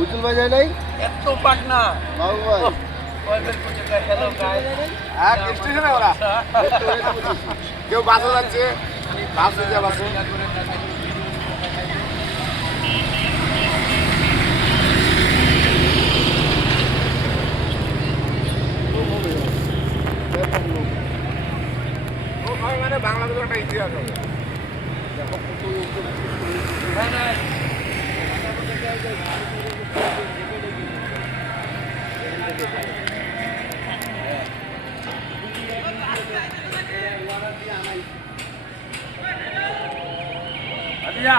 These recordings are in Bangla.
উজ্জ্বল ভাই যায় নাই এত পাক না বাবু ভাই হ্যালো গাইস স্টেশনে ওরা কেউ বাসে যাচ্ছে বাসে যা বাসে মানে বাংলাদেশের একটা ইতিহাস হবে দেখো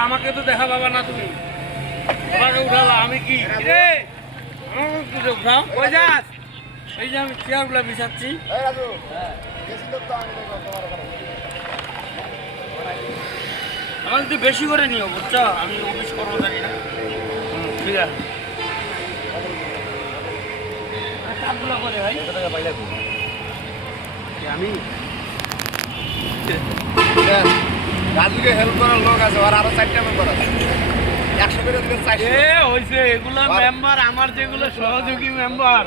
আমাকে তো দেখা পাবা না তুমি তোমাকে উঠাবা আমি কি রে আমাকে উঠাও কই যাস এই যে আমি চেয়ারগুলো বিছাচ্ছি আমার একটু বেশি করে নিও বুঝছো আমি অফিস কর্মচারী না ঠিক আছে কাজগুলো করে ভাই আমি রাজুকে হেল্প করার লোক আছে আর আরো 4টা মেম্বার আছে 100 করে দিলে 400 হইছে এগুলো মেম্বার আমার যেগুলো সহযোগী মেম্বার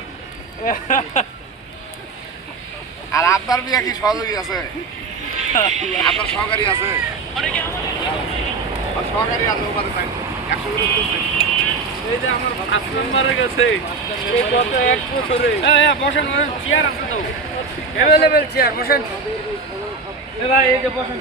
আর আপনার বিয়ে কি সহযোগী আছে আপনার সহকারী আছে সহকারী আছে ওপারে 100 করে দিলে এই যে আমার 5 মেম্বারে গেছে এই গত 1 বছরে বসেন চেয়ার আছে তো अवेलेबल চেয়ার বসেন এ ভাই এই যে বসেন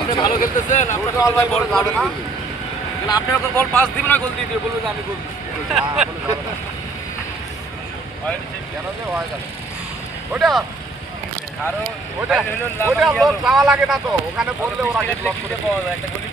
আপনি ভালো খেলতেছেন আপনার বল পাবে না আপনি ওকে বল পাস দিবেন না গোল দিয়ে দিবে বলবে যে আমি গোল ওটা আরো ওটা লোক যাওয়া লাগে না তো ওখানে বললে ওরা একটা গলি